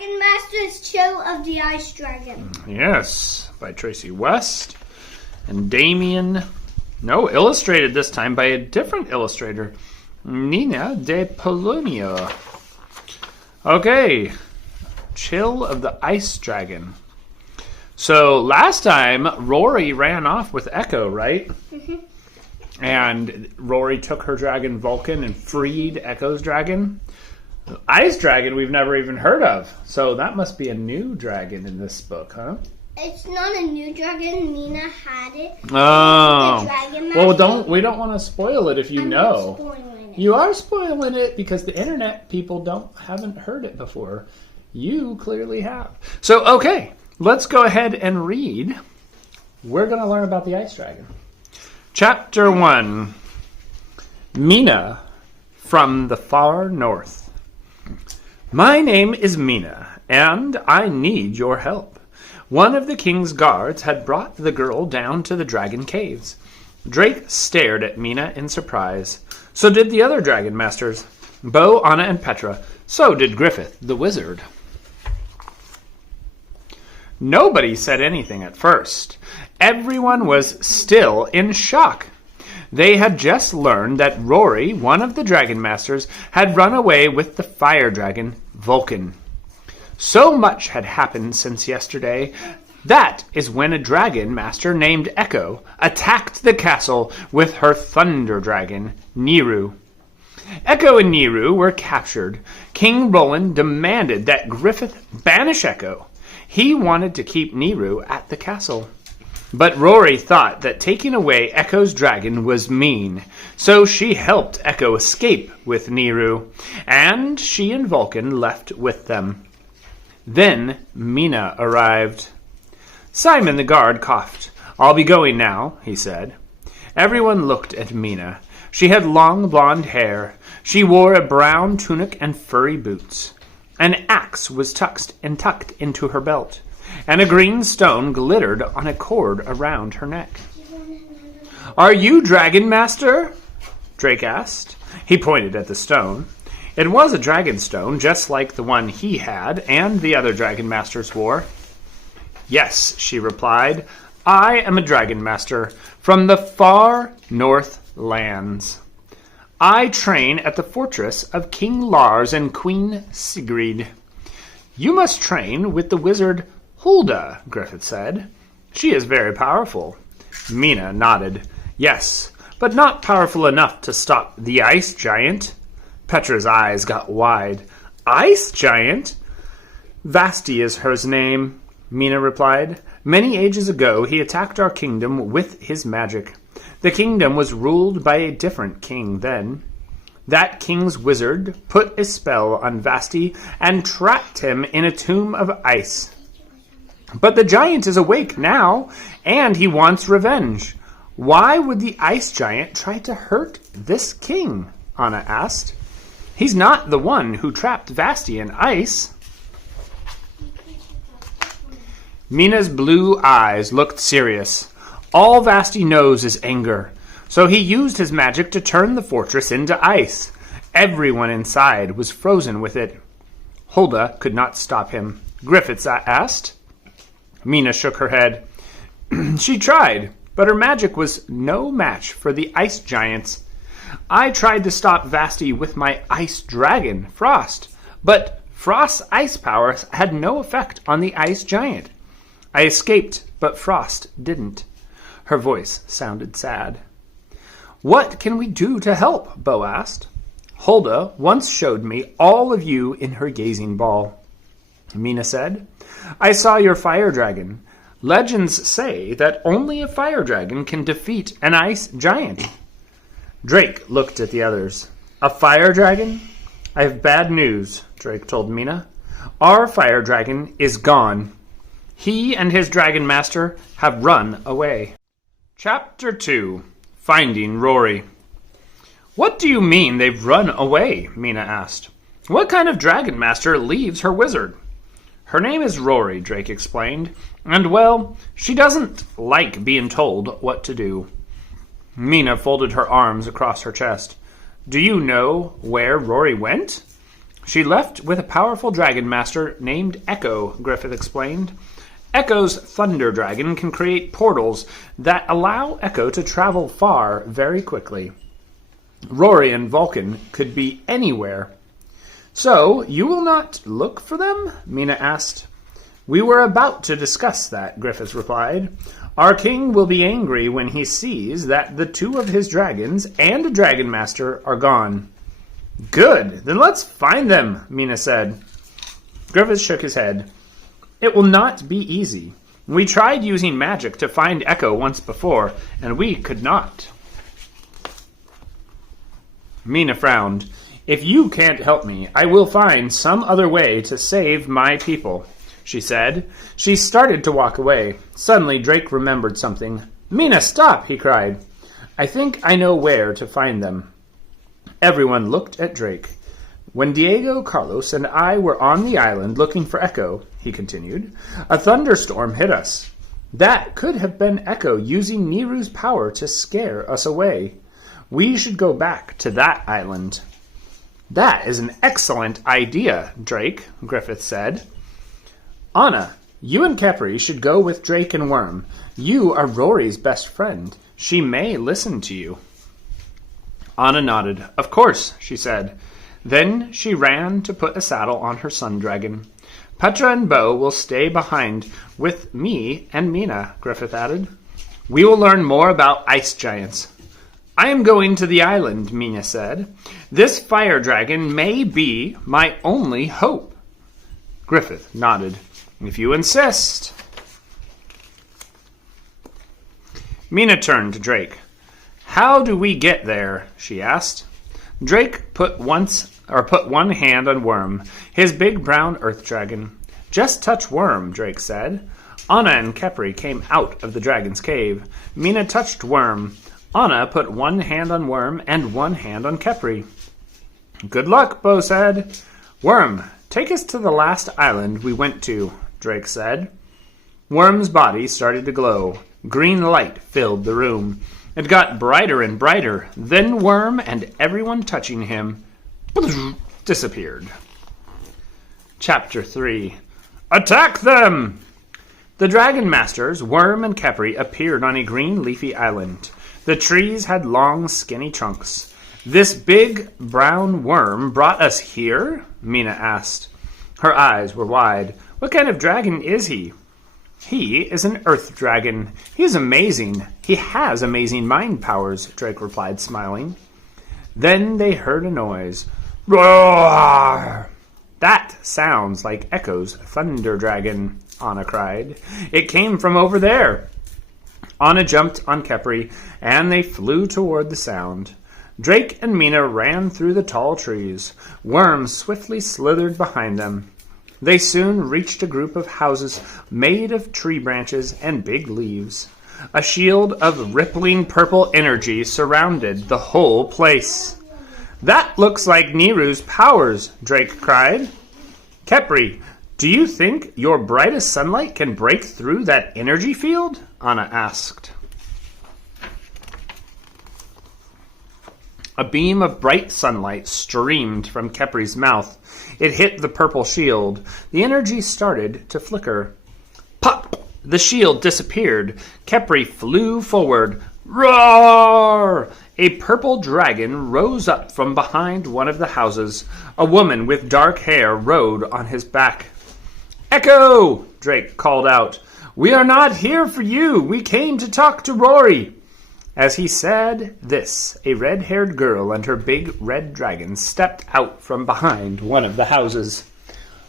Dragon Master's Chill of the Ice Dragon. Yes, by Tracey West and illustrated this time by a different illustrator, Mina de Polonia. Okay, Chill of the Ice Dragon. So last time, Rory ran off with Echo, right? Mm-hmm. And Rory took her dragon Vulcan and freed Echo's dragon. Ice dragon we've never even heard of. So that must be a new dragon in this book, huh? It's not a new dragon. Mina had it. Oh. Well, we don't want to spoil it if you know. Not spoiling it. You are spoiling it because the internet people haven't heard it before. You clearly have. So, okay, let's go ahead and read. We're going to learn about the ice dragon. Chapter 1. Mina from the far north. My name is Mina, and I need your help. One of the king's guards had brought the girl down to the dragon caves. Drake stared at Mina in surprise. So did the other dragon masters. Bo, Anna, and Petra. So did Griffith, the wizard. Nobody said anything at first. Everyone was still in shock. They had just learned that Rory, one of the dragon masters, had run away with the fire dragon, Vulcan. So much had happened since yesterday. That is when a dragon master named Echo attacked the castle with her thunder dragon, Niru. Echo and Niru were captured. King Roland demanded that Griffith banish Echo. He wanted to keep Niru at the castle. But Rory thought that taking away Echo's dragon was mean, so she helped Echo escape with Niru, and she and Vulcan left with them. Then Mina arrived. Simon the guard coughed. I'll be going now, he said. Everyone looked at Mina. She had long blonde hair. She wore a brown tunic and furry boots. An axe was tucked into her belt, and a green stone glittered on a cord around her neck. Are you Dragon Master? Drake asked. He pointed at the stone. It was a dragon stone, just like the one he had and the other dragon masters wore. Yes, she replied. I am a dragon master from the far north lands. I train at the fortress of King Lars and Queen Sigrid. You must train with the wizard Hulda, Griffith said. She is very powerful. Mina nodded. Yes, but not powerful enough to stop the ice giant. Petra's eyes got wide. Ice giant? Vasty is her name, Mina replied. Many ages ago he attacked our kingdom with his magic. The kingdom was ruled by a different king then. That king's wizard put a spell on Vasty and trapped him in a tomb of ice. But the giant is awake now, and he wants revenge. Why would the ice giant try to hurt this king? Anna asked. He's not the one who trapped Vasty in ice. Mina's blue eyes looked serious. All Vasty knows is anger, so he used his magic to turn the fortress into ice. Everyone inside was frozen with it. Hulda could not stop him. Griffiths asked. Mina shook her head. She tried, but her magic was no match for the ice giants. I tried to stop Vasty with my ice dragon, Frost, but Frost's ice powers had no effect on the ice giant. I escaped, but Frost didn't. Her voice sounded sad. What can we do to help? Bo asked. Hulda once showed me all of you in her gazing ball. Mina said, I saw your fire dragon. Legends say that only a fire dragon can defeat an ice giant. Drake looked at the others. A fire dragon? I have bad news, Drake told Mina. Our fire dragon is gone. He and his dragon master have run away. Chapter 2. Finding Rory. What do you mean they've run away? Mina asked. What kind of dragon master leaves her wizard? Her name is Rory, Drake explained, and, well, she doesn't like being told what to do. Mina folded her arms across her chest. Do you know where Rory went? She left with a powerful dragon master named Echo, Griffith explained. Echo's thunder dragon can create portals that allow Echo to travel far very quickly. Rory and Vulcan could be anywhere. So, you will not look for them? Mina asked. We were about to discuss that, Griffith replied. Our king will be angry when he sees that the two of his dragons and a dragon master are gone. Good, then let's find them, Mina said. Griffith shook his head. It will not be easy. We tried using magic to find Echo once before, and we could not. Mina frowned. If you can't help me, I will find some other way to save my people, she said. She started to walk away. Suddenly, Drake remembered something. Mina, stop, he cried. I think I know where to find them. Everyone looked at Drake. When Diego, Carlos, and I were on the island looking for Echo, he continued, a thunderstorm hit us. That could have been Echo using Niru's power to scare us away. We should go back to that island. That is an excellent idea, Drake, Griffith said. Anna, you and Capri should go with Drake and Worm. You are Rory's best friend. She may listen to you. Anna nodded. Of course, she said. Then she ran to put a saddle on her sun dragon. Petra and Bo will stay behind with me and Mina, Griffith added. We will learn more about ice giants. I am going to the island, Mina said. This fire dragon may be my only hope. Griffith nodded. If you insist. Mina turned to Drake. How do we get there? She asked. Drake put one hand on Worm, his big brown earth dragon. Just touch Worm, Drake said. Anna and Kepri came out of the dragon's cave. Mina touched Worm. Anna put one hand on Worm and one hand on Kepri. Good luck, Bo said. Worm, take us to the last island we went to, Drake said. Worm's body started to glow. Green light filled the room. It got brighter and brighter. Then Worm and everyone touching him disappeared. Chapter 3. Attack them! The dragon masters, Worm and Kepri, appeared on a green leafy island. The trees had long, skinny trunks. This big, brown worm brought us here? Mina asked. Her eyes were wide. What kind of dragon is he? He is an earth dragon. He is amazing. He has amazing mind powers, Drake replied, smiling. Then they heard a noise. Roar! That sounds like Echo's thunder dragon, Anna cried. It came from over there. Anna jumped on Kepri, and they flew toward the sound. Drake and Mina ran through the tall trees. Worm swiftly slithered behind them. They soon reached a group of houses made of tree branches and big leaves. A shield of rippling purple energy surrounded the whole place. That looks like Niru's powers, Drake cried. Kepri, do you think your brightest sunlight can break through that energy field? Anna asked. A beam of bright sunlight streamed from Kepri's mouth. It hit the purple shield. The energy started to flicker. Pop! The shield disappeared. Kepri flew forward. Roar! A purple dragon rose up from behind one of the houses. A woman with dark hair rode on his back. Echo! Drake called out. We are not here for you. We came to talk to Rory. As he said this, a red-haired girl and her big red dragon stepped out from behind one of the houses.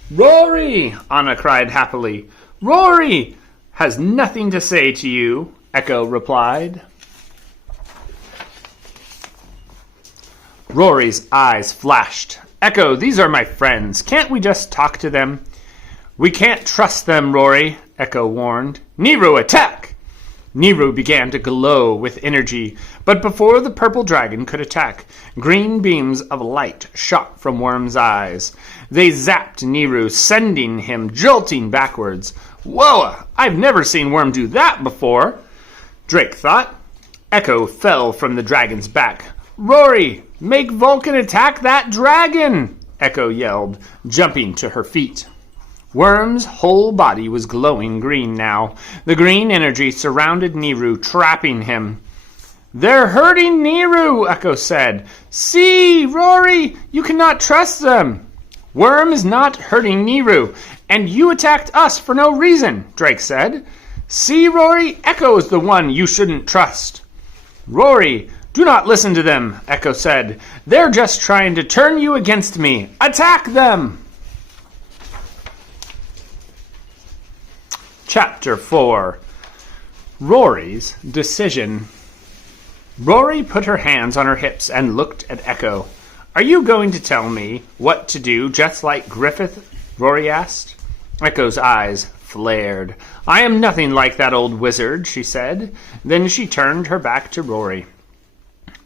Rory! Anna cried happily. Rory has nothing to say to you, Echo replied. Rory's eyes flashed. Echo, these are my friends. Can't we just talk to them? We can't trust them, Rory, Echo warned. Niru, attack! Niru began to glow with energy, but before the purple dragon could attack, green beams of light shot from Worm's eyes. They zapped Niru, sending him jolting backwards. Whoa, I've never seen Worm do that before, Drake thought. Echo fell from the dragon's back. Rory, make Vulcan attack that dragon! Echo yelled, jumping to her feet. Worm's whole body was glowing green now. The green energy surrounded Niru, trapping him. They're hurting Niru, Echo said. See, Rory, you cannot trust them. Worm is not hurting Niru, and you attacked us for no reason, Drake said. See, Rory, Echo is the one you shouldn't trust. Rory, do not listen to them, Echo said. They're just trying to turn you against me. Attack them! Chapter 4. Rory's Decision. Rory put her hands on her hips and looked at Echo. Are you going to tell me what to do just like Griffith? Rory asked. Echo's eyes flared. I am nothing like that old wizard, she said. Then she turned her back to Rory.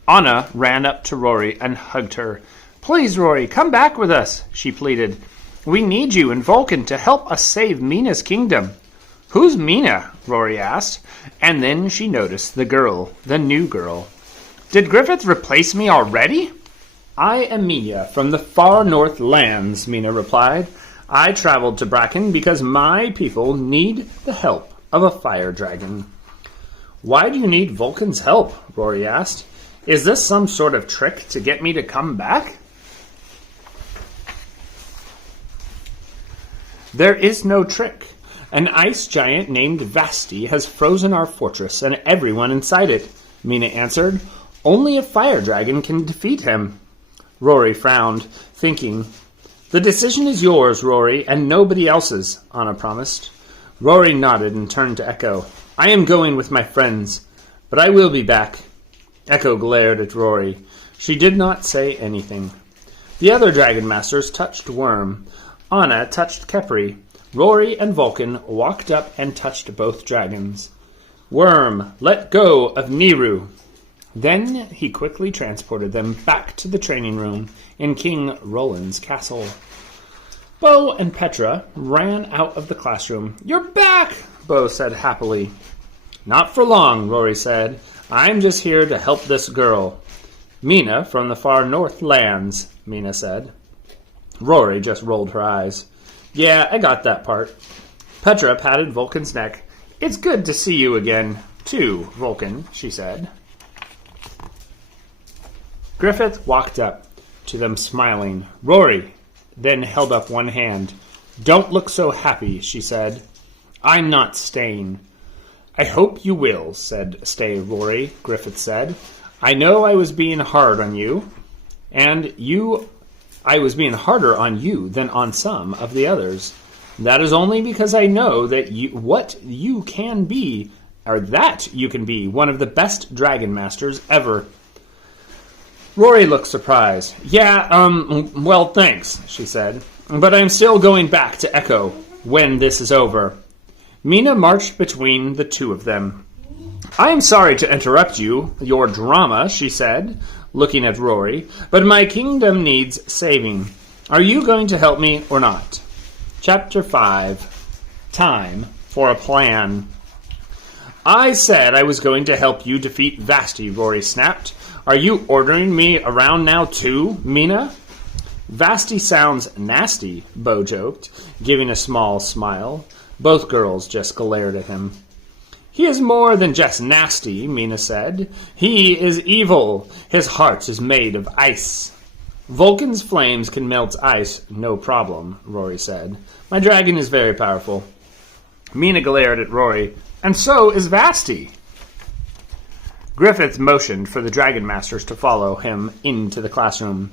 Anna ran up to Rory and hugged her. Please, Rory, come back with us, she pleaded. We need you and Vulcan to help us save Mina's kingdom. Who's Mina? Rory asked, and then she noticed the girl, the new girl. Did Griffith replace me already? I am Mina from the far north lands, Mina replied. I traveled to Bracken because my people need the help of a fire dragon. Why do you need Vulcan's help? Rory asked. Is this some sort of trick to get me to come back? There is no trick. An ice giant named Vasty has frozen our fortress and everyone inside it, Mina answered. Only a fire dragon can defeat him. Rory frowned, thinking. The decision is yours, Rory, and nobody else's, Anna promised. Rory nodded and turned to Echo. I am going with my friends, but I will be back. Echo glared at Rory. She did not say anything. The other dragon masters touched Worm. Anna touched Kepri. Rory and Vulcan walked up and touched both dragons. Worm, let go of Niru. Then he quickly transported them back to the training room in King Roland's castle. Bo and Petra ran out of the classroom. You're back, Bo said happily. Not for long, Rory said. I'm just here to help this girl. Mina from the far north lands, Mina said. Rory just rolled her eyes. Yeah, I got that part. Petra patted Vulcan's neck. It's good to see you again, too, Vulcan, she said. Griffith walked up to them smiling. Rory then held up one hand. Don't look so happy, she said. I'm not staying. I hope you will, stay, Rory, Griffith said. I know I was being hard on you, and I was being harder on you than on some of the others. That is only because I know that you can be one of the best dragon masters ever. Rory looked surprised. Yeah, well, thanks, she said. But I'm still going back to Echo when this is over. Mina marched between the two of them. I am sorry to interrupt your drama, she said, looking at Rory, but my kingdom needs saving. Are you going to help me or not? Chapter 5. Time for a plan. I said I was going to help you defeat Vasty, Rory snapped. Are you ordering me around now too, Mina? Vasty sounds nasty, Bo joked, giving a small smile. Both girls just glared at him. He is more than just nasty, Mina said. He is evil. His heart is made of ice. Vulcan's flames can melt ice, no problem, Rory said. My dragon is very powerful. Mina glared at Rory. And so is Vasty. Griffith motioned for the dragon masters to follow him into the classroom.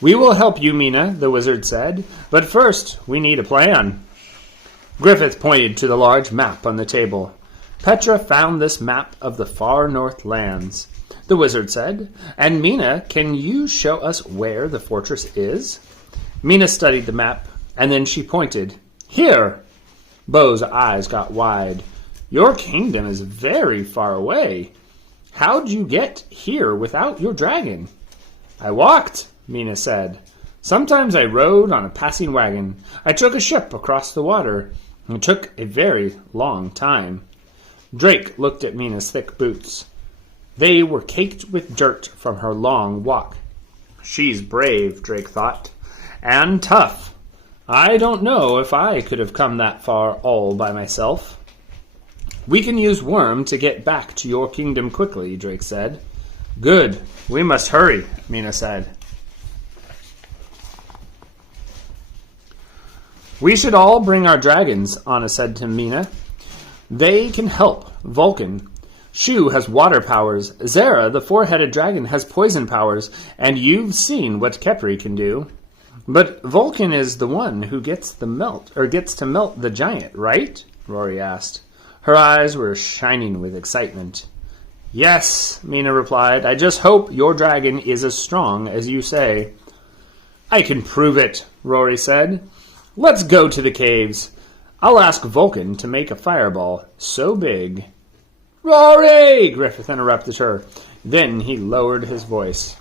We will help you, Mina, the wizard said. But first, we need a plan. Griffith pointed to the large map on the table. Petra found this map of the far north lands, the wizard said. And Mina, can you show us where the fortress is? Mina studied the map, and then she pointed. Here! Bo's eyes got wide. Your kingdom is very far away. How'd you get here without your dragon? I walked, Mina said. Sometimes I rode on a passing wagon. I took a ship across the water. It took a very long time. Drake looked at Mina's thick boots. They were caked with dirt from her long walk. She's brave, Drake thought. and tough. I don't know if I could have come that far all by myself. We can use Worm to get back to your kingdom quickly, Drake said. Good. We must hurry, Mina said. We should all bring our dragons, Anna said to Mina. They can help Vulcan. Shu has water powers. Zara, the four-headed dragon, has poison powers, and you've seen what Kepri can do. But Vulcan is the one who gets to melt the giant, right? Rory asked. Her eyes were shining with excitement. Yes, Mina replied. I just hope your dragon is as strong as you say. I can prove it, Rory said. Let's go to the caves. I'll ask Vulcan to make a fireball so big. Rory! Griffith interrupted her. Then he lowered his voice.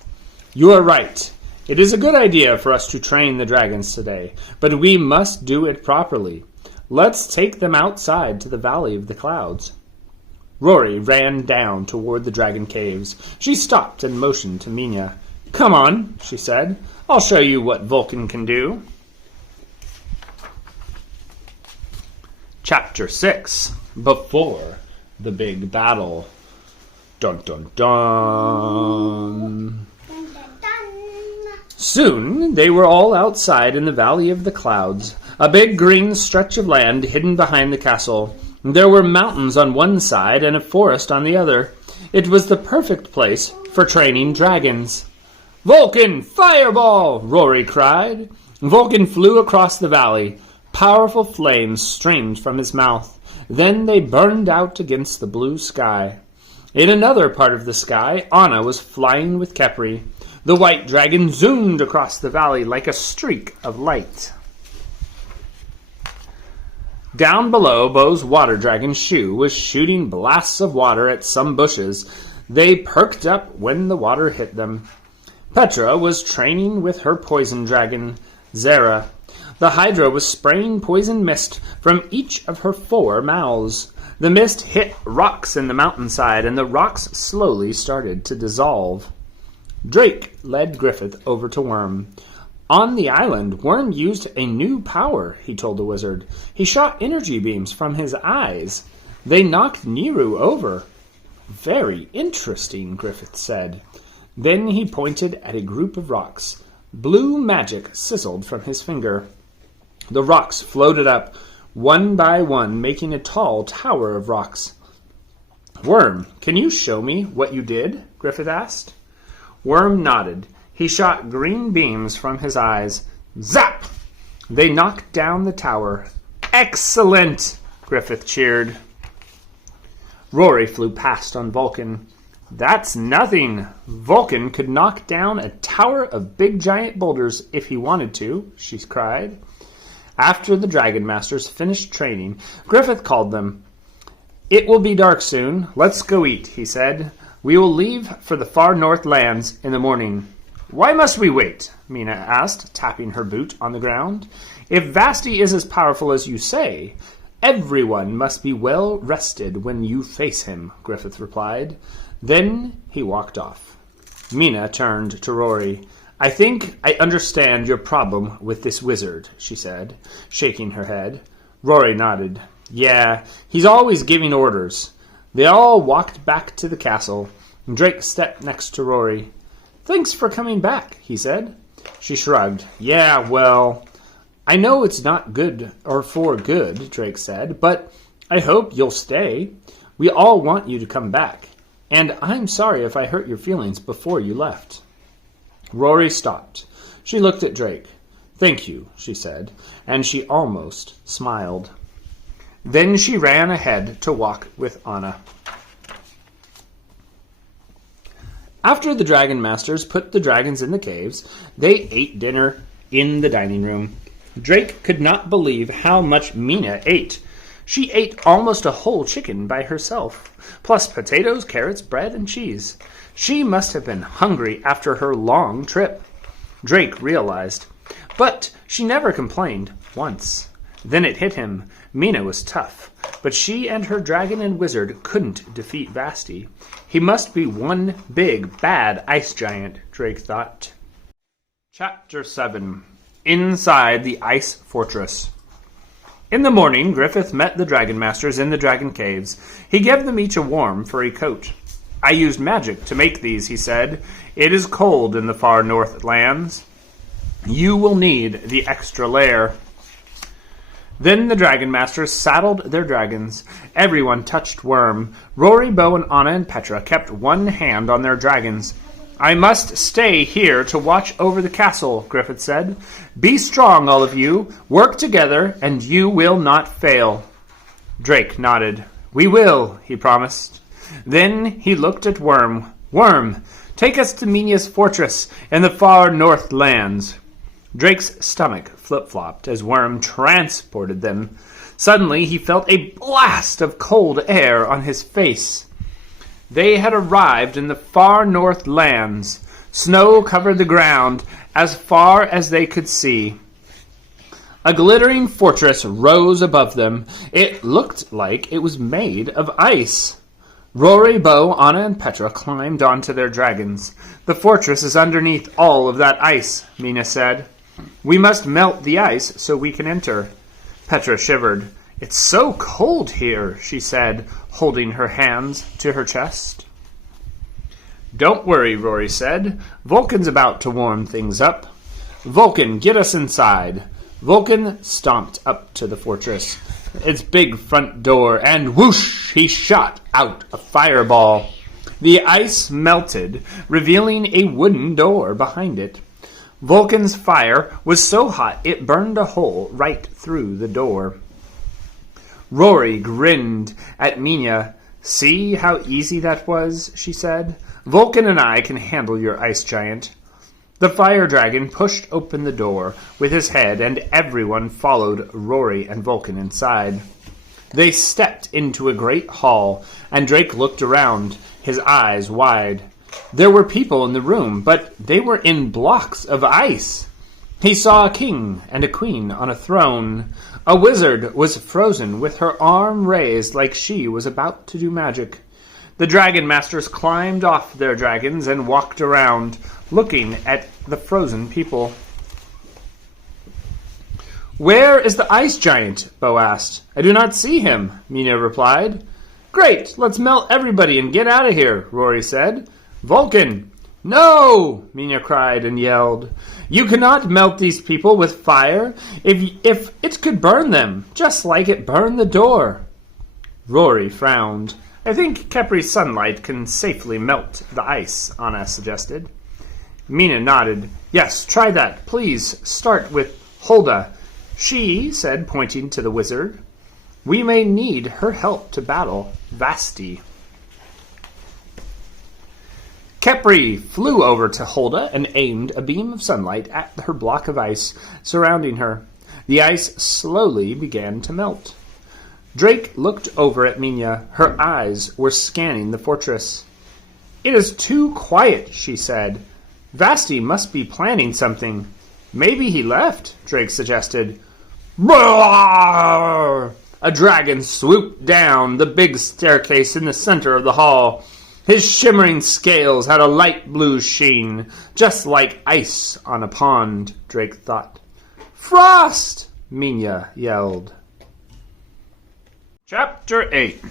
You are right. It is a good idea for us to train the dragons today, but we must do it properly. Let's take them outside to the Valley of the Clouds. Rory ran down toward the dragon caves. She stopped and motioned to Mina. Come on, she said. I'll show you what Vulcan can do. Chapter 6. Before the Big Battle. Dun dun dun. Soon they were all outside in the Valley of the Clouds, a big green stretch of land hidden behind the castle. There were mountains on one side and a forest on the other. It was the perfect place for training dragons. Vulcan, fireball! Rory cried. Vulcan flew across the valley. Powerful flames streamed from his mouth. Then they burned out against the blue sky. In another part of the sky, Anna was flying with Kepri. The white dragon zoomed across the valley like a streak of light. Down below, Bo's water dragon Shu was shooting blasts of water at some bushes. They perked up when the water hit them. Petra was training with her poison dragon, Zara. The Hydra was spraying poison mist from each of her 4 mouths. The mist hit rocks in the mountainside, and the rocks slowly started to dissolve. Drake led Griffith over to Worm. On the island, Worm used a new power, he told the wizard. He shot energy beams from his eyes. They knocked Niru over. Very interesting, Griffith said. Then he pointed at a group of rocks. Blue magic sizzled from his finger. The rocks floated up, one by one, making a tall tower of rocks. Worm, can you show me what you did? Griffith asked. Worm nodded. He shot green beams from his eyes. Zap! They knocked down the tower. Excellent! Griffith cheered. Rory flew past on Vulcan. That's nothing. Vulcan could knock down a tower of big giant boulders if he wanted to, she cried. After the Dragon Masters finished training, Griffith called them. It will be dark soon. Let's go eat, he said. We will leave for the far north lands in the morning. Why must we wait? Mina asked, tapping her boot on the ground. If Vasty is as powerful as you say, everyone must be well rested when you face him, Griffith replied. Then he walked off. Mina turned to Rory. I think I understand your problem with this wizard, she said, shaking her head. Rory nodded. Yeah, he's always giving orders. They all walked back to the castle. Drake stepped next to Rory. Thanks for coming back, he said. She shrugged. Yeah, well, I know it's not good or for good, Drake said, but I hope you'll stay. We all want you to come back, and I'm sorry if I hurt your feelings before you left. Rory stopped. She looked at Drake. Thank you, she said, and she almost smiled. Then she ran ahead to walk with Anna. After the Dragon Masters put the dragons in the caves, they ate dinner in the dining room. Drake could not believe how much Mina ate. She ate almost a whole chicken by herself, plus potatoes, carrots, bread, and cheese. She must have been hungry after her long trip, Drake realized. But she never complained once. Then it hit him. Mina was tough, but she and her dragon and wizard couldn't defeat Vasty. He must be one big, bad ice giant, Drake thought. Chapter 7. inside the ice fortress. In the morning, Griffith met the Dragon Masters in the Dragon Caves. He gave them each a warm, furry coat. "I used magic to make these," he said. "It is cold in the far north lands. You will need the extra layer." Then the Dragon Masters saddled their dragons. Everyone touched Worm. Rory, Bo, and Anna and Petra kept one hand on their dragons. "I must stay here to watch over the castle," Griffith said. "Be strong, all of you. Work together, and you will not fail." Drake nodded. "We will," he promised. Then he looked at Worm. "Worm, take us to Mina's fortress in the far north lands." Drake's stomach flip-flopped as Worm transported them. Suddenly he felt a blast of cold air on his face. They had arrived in the far north lands. Snow covered the ground as far as they could see. A glittering fortress rose above them. It looked like it was made of ice. Rory, Bo, Anna, and Petra climbed onto their dragons. "The fortress is underneath all of that ice," Mina said. "We must melt the ice so we can enter." Petra shivered. "It's so cold here," she said, holding her hands to her chest. "Don't worry," Rory said. "Vulcan's about to warm things up. Vulcan, get us inside." Vulcan stomped up to the fortress, its big front door, and whoosh, he shot out a fireball. The ice melted, revealing a wooden door behind it. Vulcan's fire was so hot it burned a hole right through the door. Rory grinned at Mina. "See how easy that was," she said. "Vulcan and I can handle your ice giant." The fire dragon pushed open the door with his head, and everyone followed Rory and Vulcan inside. They stepped into a great hall, and Drake looked around, his eyes wide. There were people in the room, but they were in blocks of ice. He saw a king and a queen on a throne. A wizard was frozen with her arm raised like she was about to do magic. The Dragon Masters climbed off their dragons and walked around, looking at the frozen people. "Where is the ice giant?" Bo asked. "I do not see him," Mina replied. "Great, let's melt everybody and get out of here," Rory said. "Vulcan!" "No!" Mina cried and yelled. "You cannot melt these people with fire. If it could burn them, just like it burned the door." Rory frowned. "I think Kepri's sunlight can safely melt the ice," Anna suggested. Mina nodded. "Yes, try that. Please start with Hulda," she said, pointing to the wizard. "We may need her help to battle Vasty." Kepri flew over to Hulda and aimed a beam of sunlight at her block of ice surrounding her. The ice slowly began to melt. Drake looked over at Mina. Her eyes were scanning the fortress. "It is too quiet," she said. "Vasty must be planning something." "Maybe he left," Drake suggested. Roar! A dragon swooped down the big staircase in the center of the hall. His shimmering scales had a light blue sheen, just like ice on a pond, Drake thought. "Frost!" Mina yelled. Chapter 8.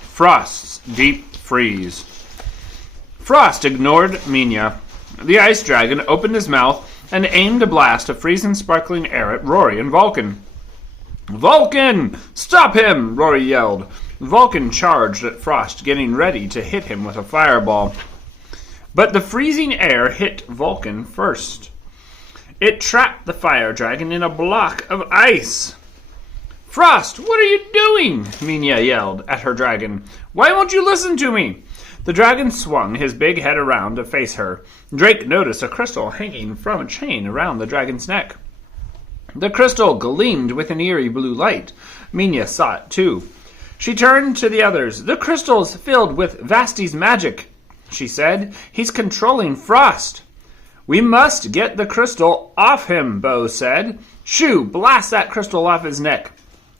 Frost's Deep Freeze. Frost ignored Mina. The ice dragon opened his mouth and aimed a blast of freezing sparkling air at Rory and Vulcan. "Vulcan! Stop him!" Rory yelled. Vulcan charged at Frost, getting ready to hit him with a fireball. But the freezing air hit Vulcan first. It trapped the fire dragon in a block of ice. "Frost, what are you doing?" Mina yelled at her dragon. "Why won't you listen to me?" The dragon swung his big head around to face her. Drake noticed a crystal hanging from a chain around the dragon's neck. The crystal gleamed with an eerie blue light. Mina saw it too. She turned to the others. "The crystal's filled with Vasty's magic," she said. "He's controlling Frost." "We must get the crystal off him," Bo said. "Shoo, blast that crystal off his neck."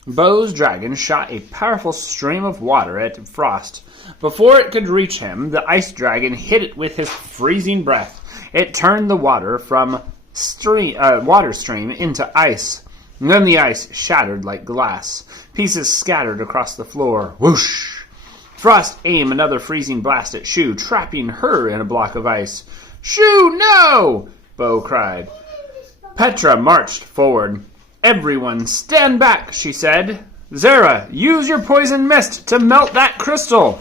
Bo's dragon shot a powerful stream of water at Frost. Before it could reach him, the ice dragon hit it with his freezing breath. It turned the water from water stream into ice. And then the ice shattered like glass. Pieces scattered across the floor. Whoosh! Frost aimed another freezing blast at Shu, trapping her in a block of ice. Shu, no! Bo cried. Petra marched forward. Everyone stand back, she said. Zara, use your poison mist to melt that crystal.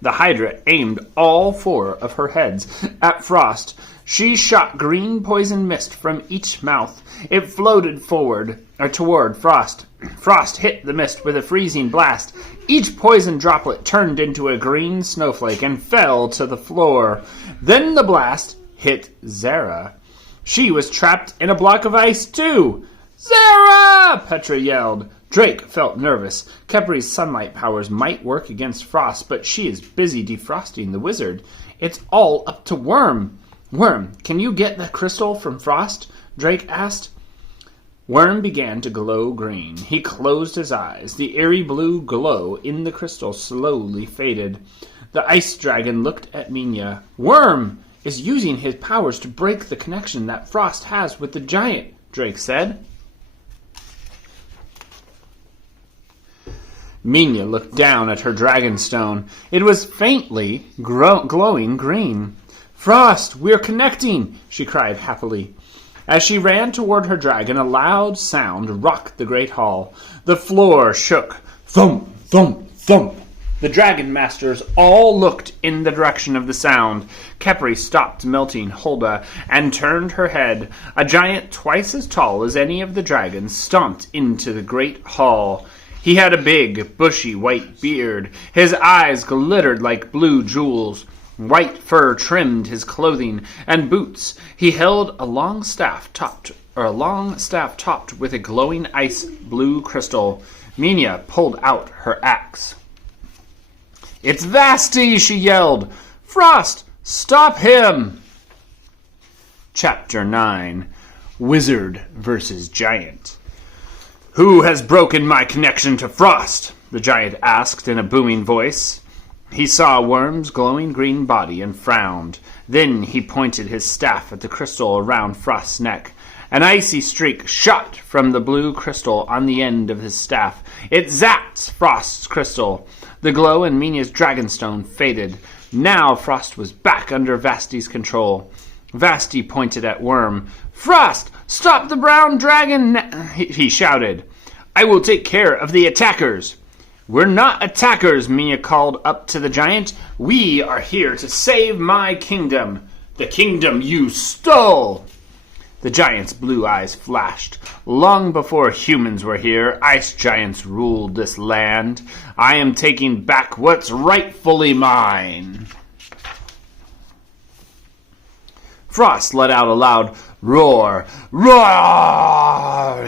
The Hydra aimed all 4 of her heads at Frost. She shot green poison mist from each mouth. It floated toward Frost. Frost hit the mist with a freezing blast. Each poison droplet turned into a green snowflake and fell to the floor. Then the blast hit Zara. She was trapped in a block of ice, too. Zara! Petra yelled. Drake felt nervous. Kepri's sunlight powers might work against Frost, but she is busy defrosting the wizard. It's all up to Worm. Worm, can you get the crystal from Frost? Drake asked. Worm began to glow green. He closed his eyes. The eerie blue glow in the crystal slowly faded. The ice dragon looked at Mina. Worm is using his powers to break the connection that Frost has with the giant, Drake said. Mina looked down at her dragonstone. It was faintly glowing green. Frost, we're connecting, she cried happily. As she ran toward her dragon, a loud sound rocked the great hall. The floor shook. Thump, thump, thump. The dragon masters all looked in the direction of the sound. Kepri stopped melting Hulda and turned her head. A giant twice as tall as any of the dragons stomped into the great hall. He had a big, bushy white beard. His eyes glittered like blue jewels. White fur trimmed his clothing and boots. He held a long staff topped with a glowing ice blue crystal. Mina pulled out her axe. It's Vasty, she yelled. Frost, stop him! Chapter 9. Wizard versus Giant. Who has broken my connection to Frost? The giant asked in a booming voice. He saw Worm's glowing green body and frowned. Then he pointed his staff at the crystal around Frost's neck. An icy streak shot from the blue crystal on the end of his staff. It zapped Frost's crystal. The glow in Mina's dragonstone faded. Now Frost was back under Vasty's control. Vasty pointed at Worm. Frost, stop the brown dragon! He shouted. I will take care of the attackers. We're not attackers, Mina called up to the giant. We are here to save my kingdom. The kingdom you stole! The giant's blue eyes flashed. Long before humans were here, ice giants ruled this land. I am taking back what's rightfully mine. Frost let out a loud roar. Roar!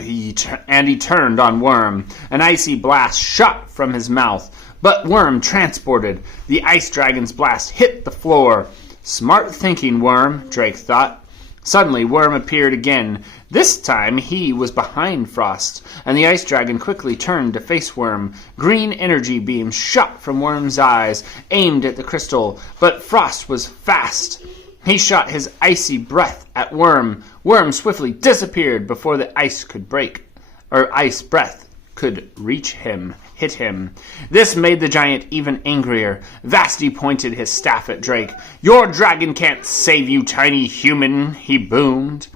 And he turned on Worm. An icy blast shot from his mouth. But Worm transported. The ice dragon's blast hit the floor. Smart thinking, Worm, Drake thought. Suddenly, Worm appeared again. This time, he was behind Frost, and the ice dragon quickly turned to face Worm. Green energy beams shot from Worm's eyes, aimed at the crystal, but Frost was fast. He shot his icy breath at Worm. Worm swiftly disappeared before the ice breath could reach him, hit him. This made the giant even angrier. Vasty pointed his staff at Drake. Your dragon can't save you, tiny human, he boomed.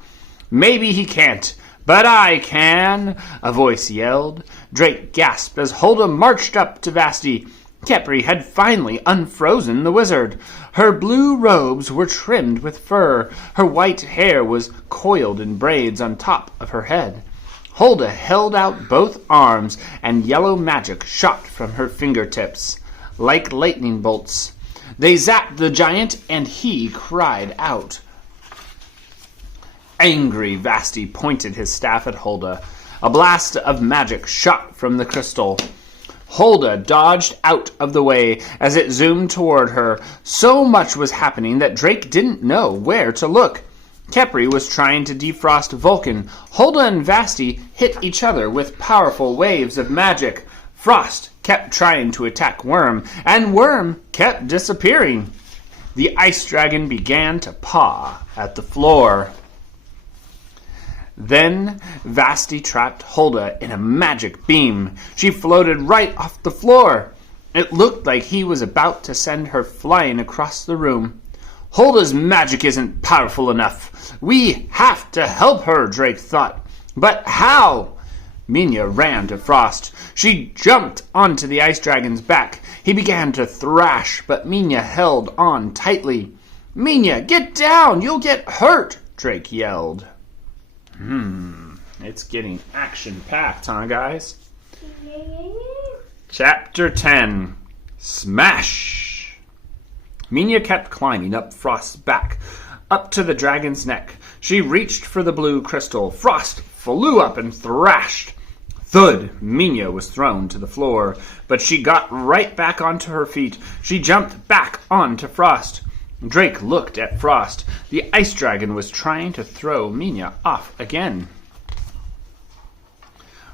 Maybe he can't, but I can, a voice yelled. Drake gasped as Hulda marched up to Vasty. Kepri had finally unfrozen the wizard. Her blue robes were trimmed with fur. Her white hair was coiled in braids on top of her head. Hulda held out both arms, and yellow magic shot from her fingertips. Like lightning bolts, they zapped the giant, and he cried out. Angry, Vasty pointed his staff at Hulda. A blast of magic shot from the crystal. Hulda dodged out of the way as it zoomed toward her. So much was happening that Drake didn't know where to look. Kepri was trying to defrost Vulcan. Hulda and Vasty hit each other with powerful waves of magic. Frost kept trying to attack Worm, and Worm kept disappearing. The ice dragon began to paw at the floor. Then Vasty trapped Hulda in a magic beam. She floated right off the floor. It looked like he was about to send her flying across the room. Hulda's magic isn't powerful enough. We have to help her, Drake thought. But how? Mina ran to Frost. She jumped onto the ice dragon's back. He began to thrash, but Mina held on tightly. Mina, get down! You'll get hurt! Drake yelled. It's getting action-packed, huh, guys? Chapter 10. Smash! Mina kept climbing up Frost's back, up to the dragon's neck. She reached for the blue crystal. Frost flew up and thrashed. Thud! Mina was thrown to the floor, but she got right back onto her feet. She jumped back onto Frost. Drake looked at Frost. The ice dragon was trying to throw Mina off again.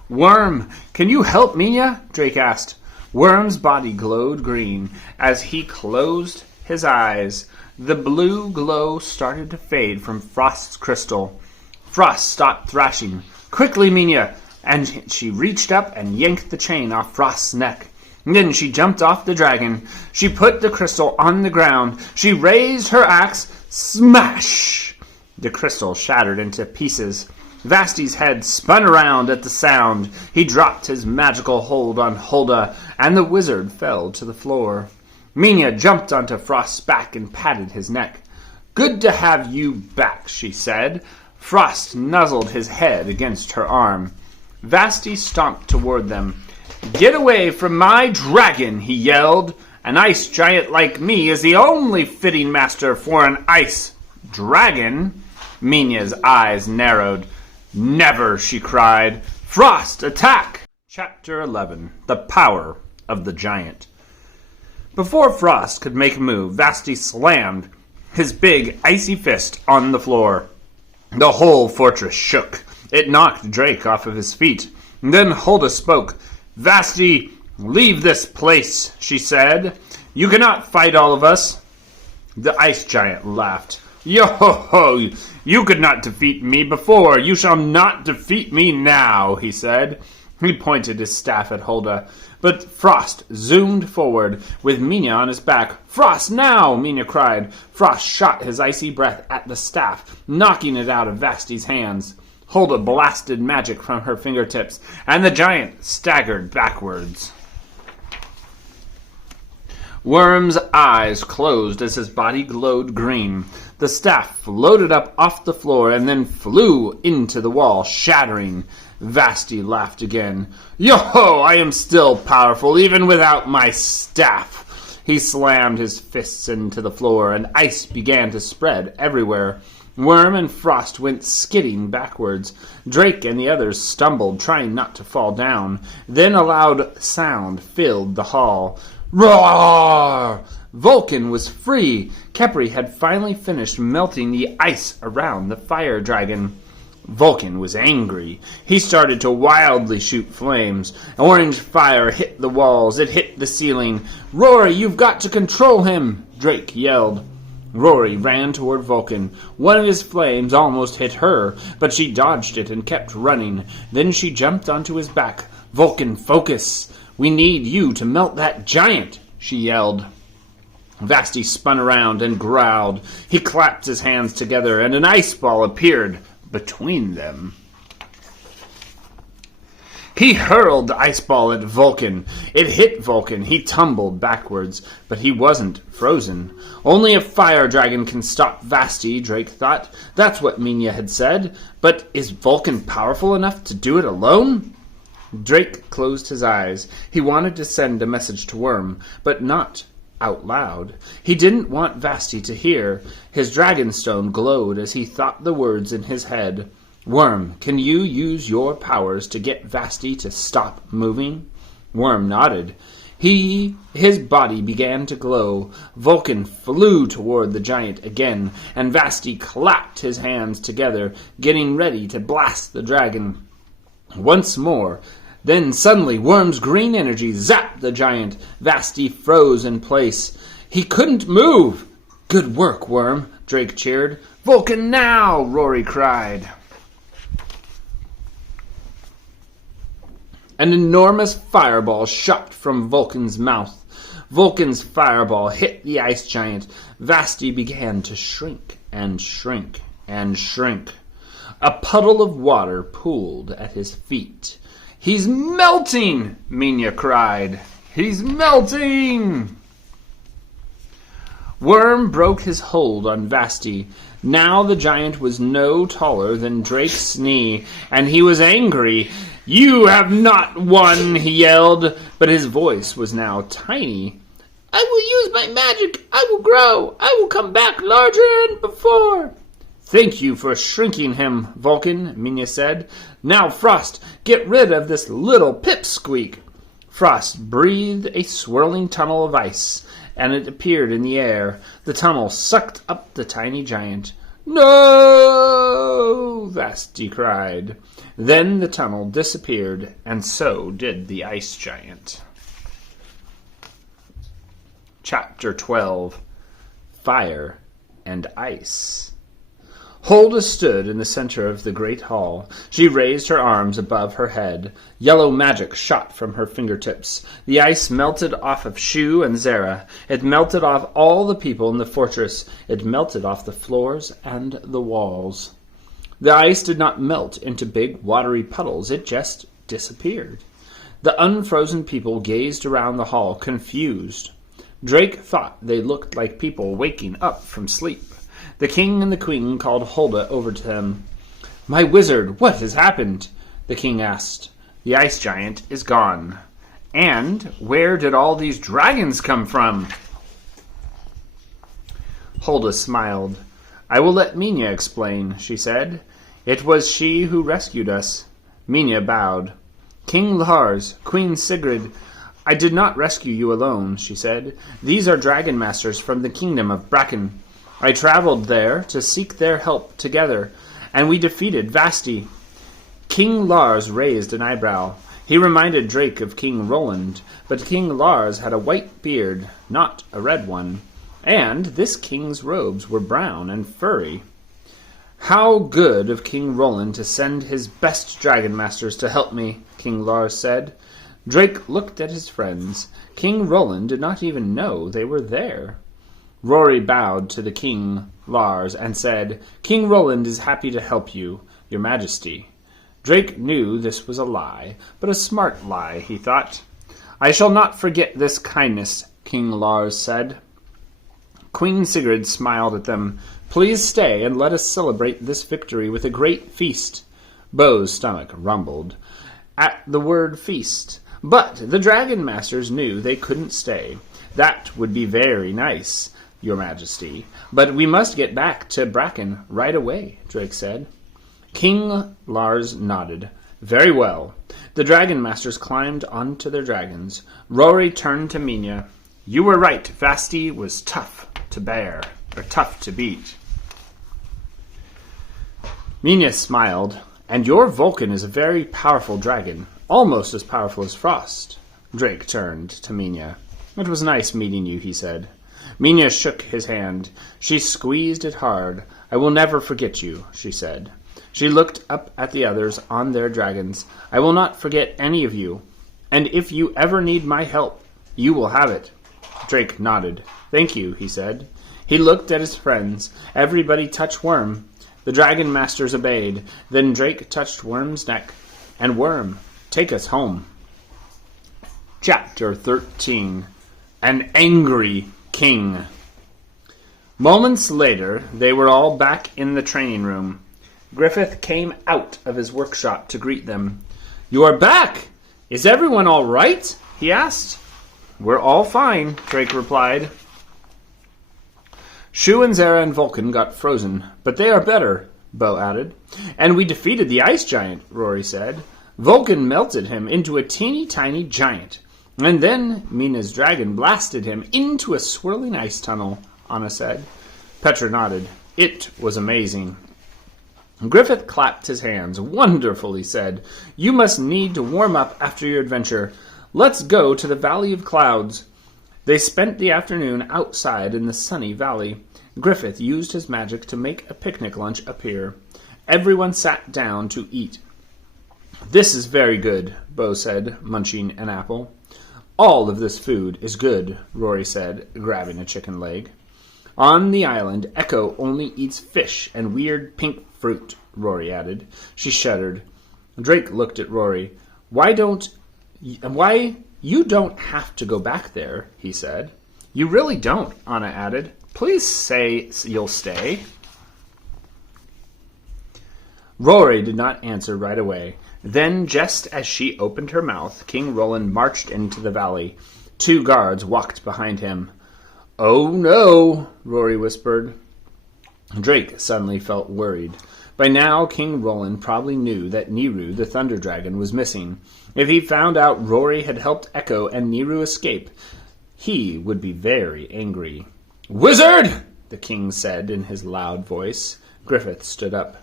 Worm, can you help Mina? Drake asked. Worm's body glowed green as he closed his eyes. The blue glow started to fade from Frost's crystal. Frost stopped thrashing. Quickly, Mina! And she reached up and yanked the chain off Frost's neck. Then she jumped off the dragon. She put the crystal on the ground. She raised her axe. Smash! The crystal shattered into pieces. Vasty's head spun around at the sound. He dropped his magical hold on Hulda, and the wizard fell to the floor. Mina jumped onto Frost's back and patted his neck. Good to have you back, she said. Frost nuzzled his head against her arm. Vasty stomped toward them. Get away from my dragon, he yelled. An ice giant like me is the only fitting master for an ice dragon. Mina's eyes narrowed. Never, she cried. Frost, attack! Chapter 11. The Power of the Giant. Before Frost could make a move, Vasty slammed his big, icy fist on the floor. The whole fortress shook. It knocked Drake off of his feet. Then Hulda spoke. Vasty, leave this place, she said. You cannot fight all of us. The ice giant laughed. Yo-ho-ho, you could not defeat me before. You shall not defeat me now, he said. He pointed his staff at Hulda. But Frost zoomed forward with Mina on his back. Frost now, Mina cried. Frost shot his icy breath at the staff, knocking it out of Vasty's hands. Hulda blasted magic from her fingertips, and the giant staggered backwards. Worm's eyes closed as his body glowed green. The staff floated up off the floor and then flew into the wall, shattering. Vasty laughed again. Yo-ho, I am still powerful, even without my staff. He slammed his fists into the floor, and ice began to spread everywhere. Worm and Frost went skidding backwards. Drake and the others stumbled, trying not to fall down. Then a loud sound filled the hall. Roar! Vulcan was free. Kepri had finally finished melting the ice around the fire dragon. Vulcan was angry. He started to wildly shoot flames. Orange fire hit the walls. It hit the ceiling. Rory, you've got to control him, Drake yelled. Rory ran toward Vulcan. One of his flames almost hit her, but she dodged it and kept running. Then she jumped onto his back. Vulcan, focus. We need you to melt that giant, she yelled. Vasty spun around and growled. He clapped his hands together, and an ice ball appeared between them. He hurled the ice ball at Vulcan. It hit Vulcan. He tumbled backwards, but he wasn't frozen. Only a fire dragon can stop Vasty, Drake thought. That's what Mina had said. But is Vulcan powerful enough to do it alone? Drake closed his eyes. He wanted to send a message to Worm, but not out loud. He didn't want Vasty to hear. His dragonstone glowed as he thought the words in his head. Worm, can you use your powers to get Vasty to stop moving? Worm nodded. His body began to glow. Vulcan flew toward the giant again, and Vasty clapped his hands together, getting ready to blast the dragon. Once more. Then suddenly Worm's green energy zapped the giant. Vasty froze in place. He couldn't move. Good work, Worm, Drake cheered. Vulcan now, Rory cried. An enormous fireball shot from Vulcan's mouth. Vulcan's fireball hit the ice giant. Vasty began to shrink and shrink and shrink. A puddle of water pooled at his feet. "He's melting!" Mina cried. "He's melting!" Worm broke his hold on Vasty. Now the giant was no taller than Drake's knee, and he was angry. "You have not won," he yelled, but his voice was now tiny. "I will use my magic. I will grow. I will come back larger than before." "Thank you for shrinking him, Vulcan," Mina said. "Now, Frost, get rid of this little pipsqueak." Frost breathed a swirling tunnel of ice, and it appeared in the air. The tunnel sucked up the tiny giant. "No!" Vasty cried. Then the tunnel disappeared, and so did the ice giant. Chapter 12. Fire and Ice. Hulda stood in the center of the great hall. She raised her arms above her head. Yellow magic shot from her fingertips. The ice melted off of Shu and Zara. It melted off all the people in the fortress. It melted off the floors and the walls. The ice did not melt into big watery puddles. It just disappeared. The unfrozen people gazed around the hall, confused. Drake thought they looked like people waking up from sleep. The king and the queen called Hulda over to them. "My wizard, what has happened?" the king asked. "The ice giant is gone." "And where did all these dragons come from?" Hulda smiled. "I will let Mina explain," she said. "It was she who rescued us." Mina bowed. "King Lars, Queen Sigrid, I did not rescue you alone," she said. "These are dragon masters from the kingdom of Bracken. I traveled there to seek their help together, and we defeated Vasty." King Lars raised an eyebrow. He reminded Drake of King Roland, but King Lars had a white beard, not a red one, and this king's robes were brown and furry. "How good of King Roland to send his best dragon masters to help me," King Lars said. Drake looked at his friends. King Roland did not even know they were there. Rory bowed to the King Lars and said, "King Roland is happy to help you, your majesty." Drake knew this was a lie, but a smart lie, he thought. "I shall not forget this kindness," King Lars said. Queen Sigrid smiled at them. "Please stay and let us celebrate this victory with a great feast." Bo's stomach rumbled at the word feast, but the dragon masters knew they couldn't stay. "That would be very nice, your majesty, but we must get back to Bracken right away," Drake said. King Lars nodded. "Very well." The dragon masters climbed onto their dragons. Rory turned to Mina. "You were right. Vasty was tough to bear, or tough to beat." Mina smiled. "And your Vulcan is a very powerful dragon, almost as powerful as Frost." Drake turned to Mina. "It was nice meeting you," he said. Mina shook his hand. She squeezed it hard. "I will never forget you," she said. She looked up at the others on their dragons. "I will not forget any of you, and if you ever need my help, you will have it." Drake nodded. "Thank you," he said. He looked at his friends. Everybody touched Worm. The dragon masters obeyed. Then Drake touched Worm's neck. "And Worm, take us home." Chapter 13. An Angry King. Moments later, they were all back in the training room. Griffith came out of his workshop to greet them. "You are back! Is everyone all right?" he asked. "We're all fine," Drake replied. "Shu and Zara and Vulcan got frozen, but they are better," Bo added. "And we defeated the ice giant," Rory said. "Vulcan melted him into a teeny-tiny giant. And then Mina's dragon blasted him into a swirling ice tunnel," Anna said. Petra nodded. "It was amazing." Griffith clapped his hands. "Wonderful," he said. "You must need to warm up after your adventure. Let's go to the Valley of Clouds." They spent the afternoon outside in the sunny valley. Griffith used his magic to make a picnic lunch appear. Everyone sat down to eat. This is very good, Bo said, munching an apple. All of this food is good, Rory said, grabbing a chicken leg. On the island, Echo only eats fish and weird pink fruit, Rory added. She shuddered. Drake looked at Rory. Why you don't have to go back there, he said. You really don't, Anna added. Please say you'll stay. Rory did not answer right away. Then, just as she opened her mouth, King Roland marched into the valley. 2 guards walked behind him. Oh no, Rory whispered. Drake suddenly felt worried. By now, King Roland probably knew that Niru, the Thunder Dragon, was missing. If he found out Rory had helped Echo and Niru escape, he would be very angry. Wizard! The king said in his loud voice. Griffith stood up.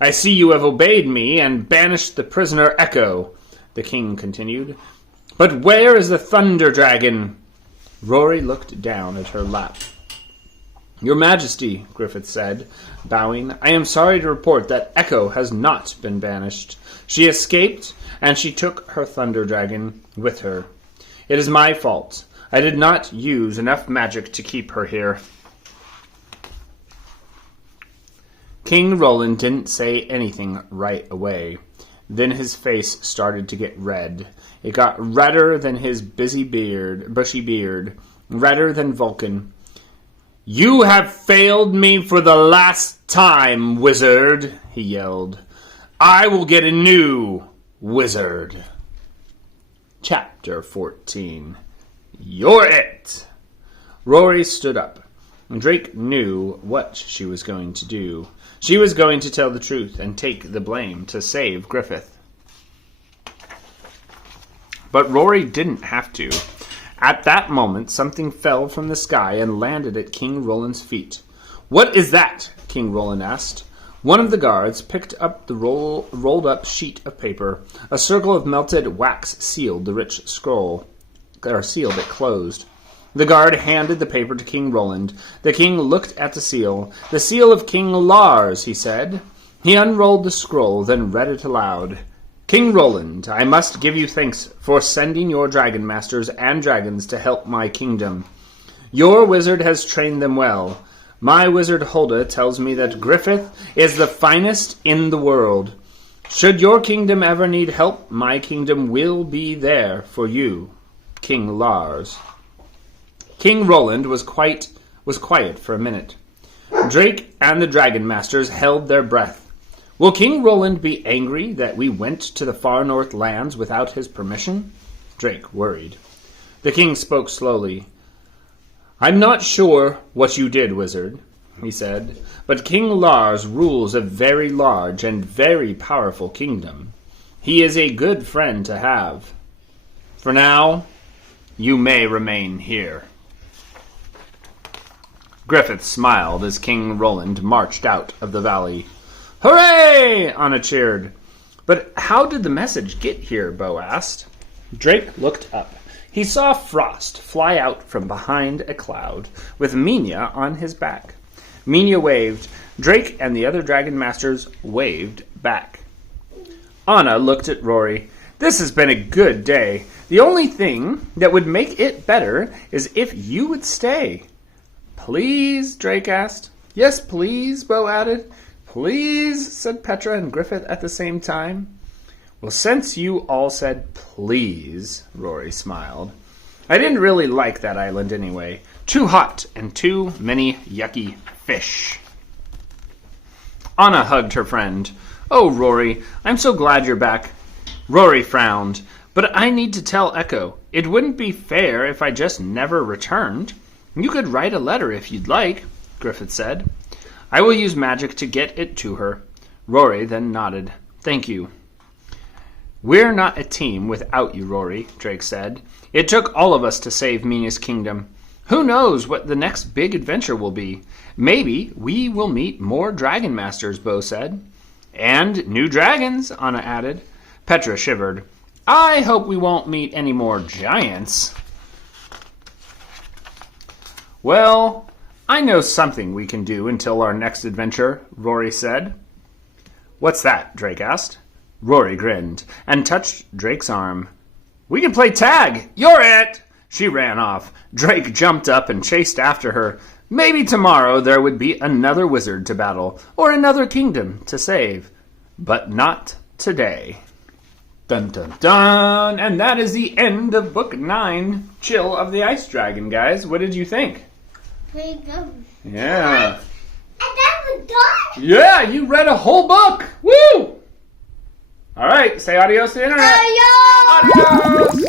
I see you have obeyed me and banished the prisoner Echo, the king continued. But where is the Thunder Dragon? Rory looked down at her lap. Your Majesty, Griffith said, bowing, I am sorry to report that Echo has not been banished. She escaped, and she took her Thunder Dragon with her. It is my fault. I did not use enough magic to keep her here. King Roland didn't say anything right away. Then his face started to get red. It got redder than his bushy beard, redder than Vulcan. You have failed me for the last time, wizard, he yelled. I will get a new wizard. Chapter 14. You're it! Rory stood up. Drake knew what she was going to do. She was going to tell the truth and take the blame to save Griffith. But Rory didn't have to. At that moment, something fell from the sky and landed at King Roland's feet. What is that? King Roland asked. One of the guards picked up the rolled-up sheet of paper. A circle of melted wax sealed the rich scroll, or sealed it closed. The guard handed the paper to King Roland. The king looked at the seal. The seal of King Lars, he said. He unrolled the scroll, then read it aloud. King Roland, I must give you thanks for sending your dragon masters and dragons to help my kingdom. Your wizard has trained them well. My wizard Hulda tells me that Griffith is the finest in the world. Should your kingdom ever need help, my kingdom will be there for you, King Lars. King Roland was quiet for a minute. Drake and the dragon masters held their breath. Will King Roland be angry that we went to the far north lands without his permission? Drake worried. The king spoke slowly. I'm not sure what you did, wizard, he said, but King Lars rules a very large and very powerful kingdom. He is a good friend to have. For now, you may remain here. Griffith smiled as King Roland marched out of the valley. Hooray! Anna cheered. But how did the message get here? Bo asked. Drake looked up. He saw Frost fly out from behind a cloud, with Mina on his back. Mina waved. Drake and the other dragon masters waved back. Anna looked at Rory. This has been a good day. The only thing that would make it better is if you would stay. Please? Drake asked. Yes, please, Bo added. Please, said Petra and Griffith at the same time. Well, since you all said please, Rory smiled. I didn't really like that island anyway. Too hot and too many yucky fish. Anna hugged her friend. Oh, Rory, I'm so glad you're back. Rory frowned. But I need to tell Echo. It wouldn't be fair if I just never returned. You could write a letter if you'd like, Griffith said. I will use magic to get it to her. Rory then nodded. Thank you. We're not a team without you, Rory, Drake said. It took all of us to save Mina's kingdom. Who knows what the next big adventure will be? Maybe we will meet more dragon masters, Bo said. And new dragons, Anna added. Petra shivered. I hope we won't meet any more giants. Well, I know something we can do until our next adventure, Rory said. What's that? Drake asked. Rory grinned and touched Drake's arm. We can play tag! You're it! She ran off. Drake jumped up and chased after her. Maybe tomorrow there would be another wizard to battle, or another kingdom to save. But not today. Dun dun dun! And that is the end of Book 9, Chill of the Ice Dragon, guys. What did you think? Pretty good. Yeah. And that was done? Yeah, you read a whole book! Woo! Alright, say adios to the internet. Adios! Adios!